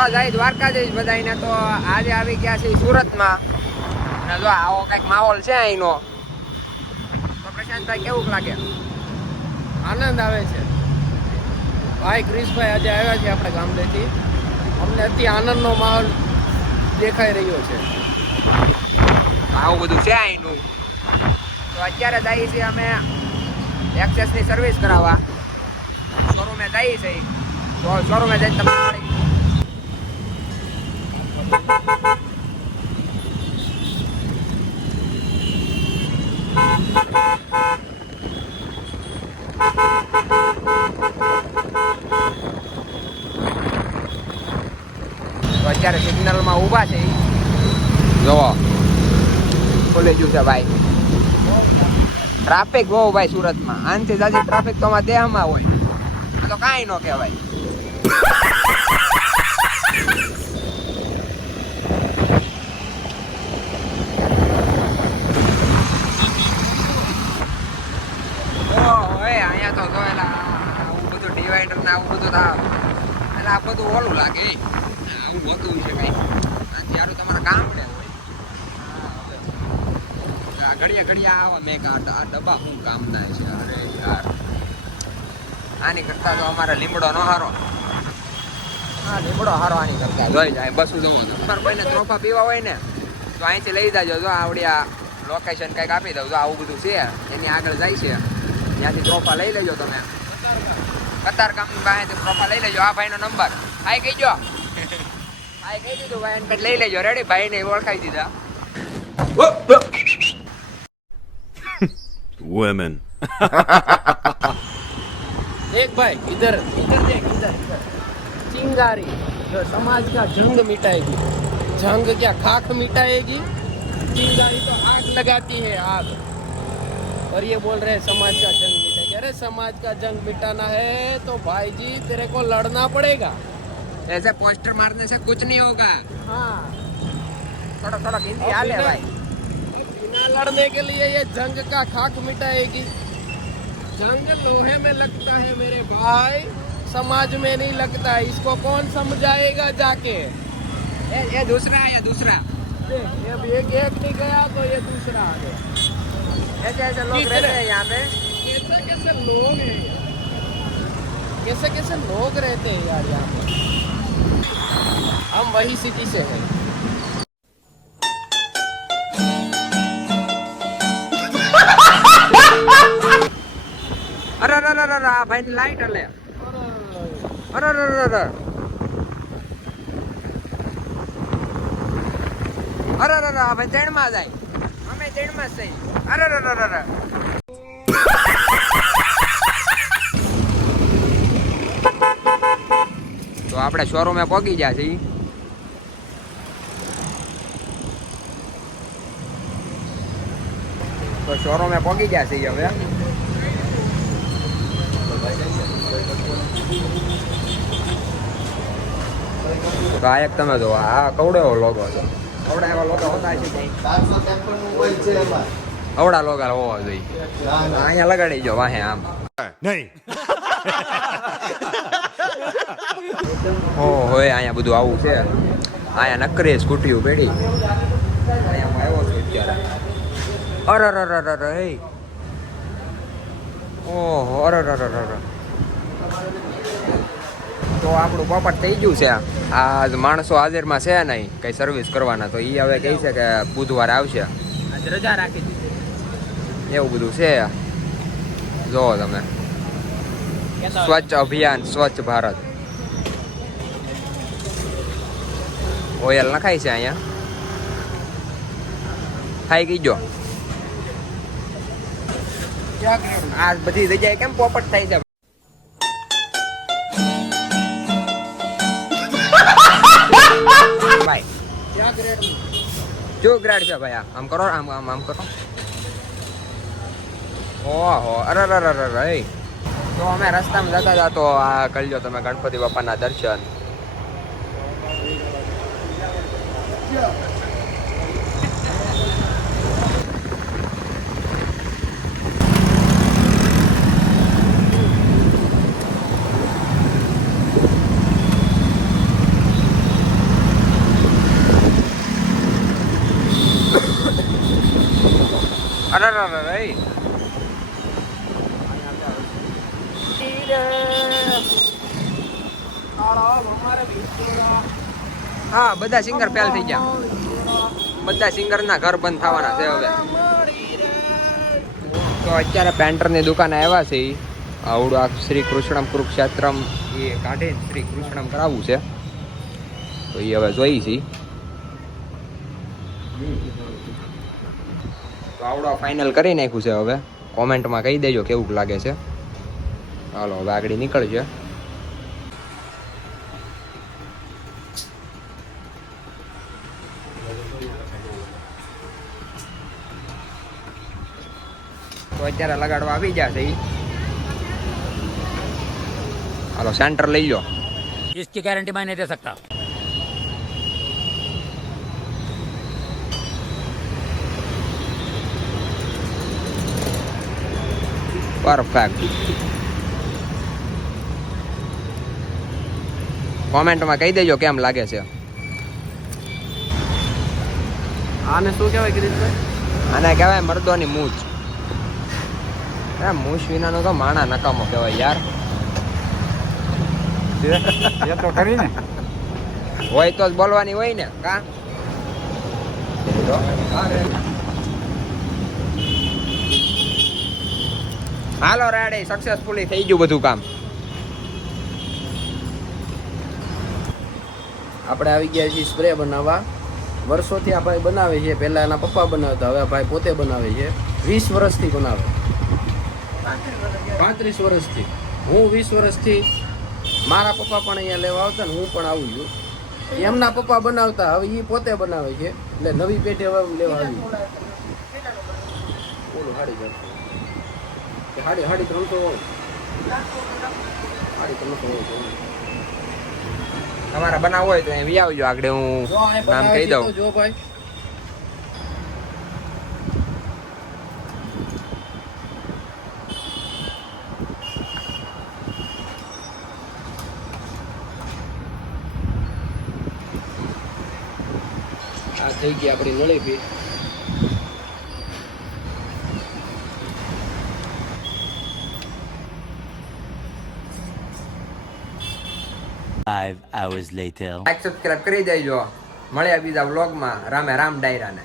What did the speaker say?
તો જાય દ્વારકાધીશ બધાને તો આજે આવી ગયા છે સુરતમાં. અને જો આવો કંઈક માહોલ છે અહીંનો. તો પ્રશાંતભાઈ કેવું લાગે? આનંદ આવે છે. ભાઈ ક્રિશભાઈ આજે આવ્યા છે આપણે ગામડેથી. અમને અતિ આનંદનો માહોલ દેખાઈ રહ્યો છે. આવું બધું છે અહીંનું. તો અત્યારે જઈએ છીએ અમે એક્સેસની સર્વિસ કરાવવા. શોરૂમે જઈએ છીએ. શોરૂમે જઈને તમને અત્યારે સિગ્નલમાં ઊભા છે. જોવો. ખુલી છે ભાઈ. ટ્રાફિક બહુ ભાઈ સુરતમાં. આનથી જાજી ટ્રાફિક તો અમારા દેહમાં હોય. તો કાંઈ ન કહેવાય ઓહો, એ અહીંયા તો જો આવું બધું ડિવાઈડર ને આવું બધું થાય એટલે આ બધું ઓલું લાગે. આવું હોતું છે કઈ. ત્યારે તમારા કામ હોય. આ ઘડિયા ઘડિયા આવે, મેં આ ડબ્બા શું કામ થાય છે? અરે યાર. આની કરતા તો અમારે લીમડો નો હારો. હા, લીમડો હારો આની કરતા. જોઈ જાય, બસ જવું તમારે કોઈને ત્રોફા પીવા હોય ને, તો અહીંથી લઈ જાજો. જો આવડી આ લોકેશન કંઈક આપી દઉં. જો આવું બધું છે, એની આગળ જાય છે. ત્યાંથી ત્રોફા લઈ લેજો તમે કતાર કામની પાસેથી ત્રોફા લઈ લેજો આ ભાઈનો નંબર હાઈ કહીજો હાઈ કહી દીધું ભાઈ એને લઈ લેજો રેડી ભાઈને ઓળખાઈ દીધા Women. एक भाई इधर इधर देख इधर इधर चिंगारी जो समाज का जंग मिटाएगी जंग क्या खाक मिटाएगी चिंगारी तो आग लगाती है आग और ये बोल रहे हैं समाज का जंग मिटाएगी। अरे समाज का जंग मिटाना है तो भाई जी तेरे को लड़ना पड़ेगा। ऐसे पोस्टर मारने से कुछ नहीं होगा। हाँ। थोड़ा थोड़ा हिंदी हाले भाई। बिना लड़ने के लिए ये जंग का खाक मिटाएगी। जंग लोहे में लगता है मेरे भाई समाज में नहीं लगता है। इसको कौन समझाएगा जाके? ये ये दूसरा या दूसरा। ये अब एक एक नहीं गया तो ये दूसरा आ गया। ऐसे ऐसे लोग कितने? रहते हैं यहाँ पे कैसे कैसे लोग हैं यार? कैसे कैसे लोग रहते हैं यार यहाँ पर हम वही सिटी से हैं અરે અરે અરે અરે આ ભાઈ લાઈટ હલે અરે અરે અરે અરે અરે અરે અરે આ ભાઈ ચેણમાં જાય અમે ચેણમાં જ જઈએ અરે તો આપણે શોરૂમે પહોંચી ગયા છીએ. તો શોરૂમે પહોંચી ગયા છીએ હવે. તો આ એક તમે જો આ કવડો લોગો છે. કવડા એવા લોગા હોતા છે ક્યાંય? કવડા લોગો હોવા જોઈએ. અહીંયા લગાડી જો વાહે આમ. નહીં. હો હોય અહીંયા બધું આવું છે. અહીંયા નકરી સ્કૂટીઓ પેડી. અહીંયા હું આવ્યો છું અત્યારે. અરે અરે અરે અરે હે. ઓહો અરે અરે અરે અરે તો આપણું પોપટ થઈ ગયું છે. આ માણસો હાજરમાં છે નહીં કંઈ સર્વિસ કરવાના. તો એ હવે કહે છે કે બુધવારે આવશે. રજા રાખી એવું બધું છે. જોવો તમે. સ્વચ્છ અભિયાન સ્વચ્છ ભારત. ઓયલ નખાય છે અહીંયા? ખાઈ ગઈ જો. આ બધી જગ્યાએ કેમ પોપટ થાય છે? ભાઈ. જો ગ્રેડ છે ભાઈ આમ કરો, આમ આમ આમ કરો. ઓહો, અરે અરે અરે અરે તો અમે રસ્તામાં જતા હતા તો આ કરજો તમે ગણપતિ બાપાના દર્શન. હા, બધા સિંગર ફેલ થઈ ગયા. બધા સિંગર ના ઘર બંધ થવાના છે હવે. તો અત્યારે પેન્ટરની દુકાને આવ્યા છે. આવડું આ શ્રી કૃષ્ણમ કુરુક્ષેત્રમ એ કાઢે શ્રી કૃષ્ણમ કરાવવું છે. તો એ હવે જોઈ છે. તો આવડો ફાઇનલ કરી નાખ્યું છે હવે. કોમેન્ટમાં કહી દેજો કેવું લાગે છે. હાલો, હવે આગળ નીકળશે અત્યારે લગાડવા આવી જશે ઈ હાલો સેન્ટર લઈ લો इसकी गारंटी मैं नहीं दे सकता પરફેક્ટ કોમેન્ટમાં કહી દેજો કેમ લાગે છે આને શું કહેવાય કિરીટભાઈ આને કહેવાય મર્દોની મૂછ એ મૂછ વિનાનો તો માણા નકામો કહેવાય યાર. એ તો કરી ને. હોય તો જ બોલવાની હોય ને કા? હાલો રાડે સક્સેસફુલી થઈ ગયું બધું કામ. આપણે આવી ગયા છીએ સ્પ્રે બનાવવા. વર્ષોથી આ ભાઈ બનાવે છે પહેલા એના પપ્પા બનાવતા હવે ભાઈ પોતે બનાવે છે. વીસ વર્ષથી બનાવે. પાંત્રીસ વર્ષથી. હું વીસ વર્ષથી મારા પપ્પા પણ અહીંયા લેવા આવતા ને હું પણ આવું છું. એમના પપ્પા બનાવતા હવે એ પોતે બનાવે છે. એટલે નવી પેઢી હવે લેવા આવી. બોલો હાડી હાડી હાડી ત્રણસો હાડી ત્રણસો. તમારે બનાવવું હોય તો અહીં આવજો. આગળ હું નામ કહી દઉં. જો ભાઈ. થઈ ગઈ આપણી નળી ભી. Five hours later. સબસ્ક્રાઇબ કરી દેજો. મળ્યા બીજા વ્લોગમાં રામે રામ ડાયરાને.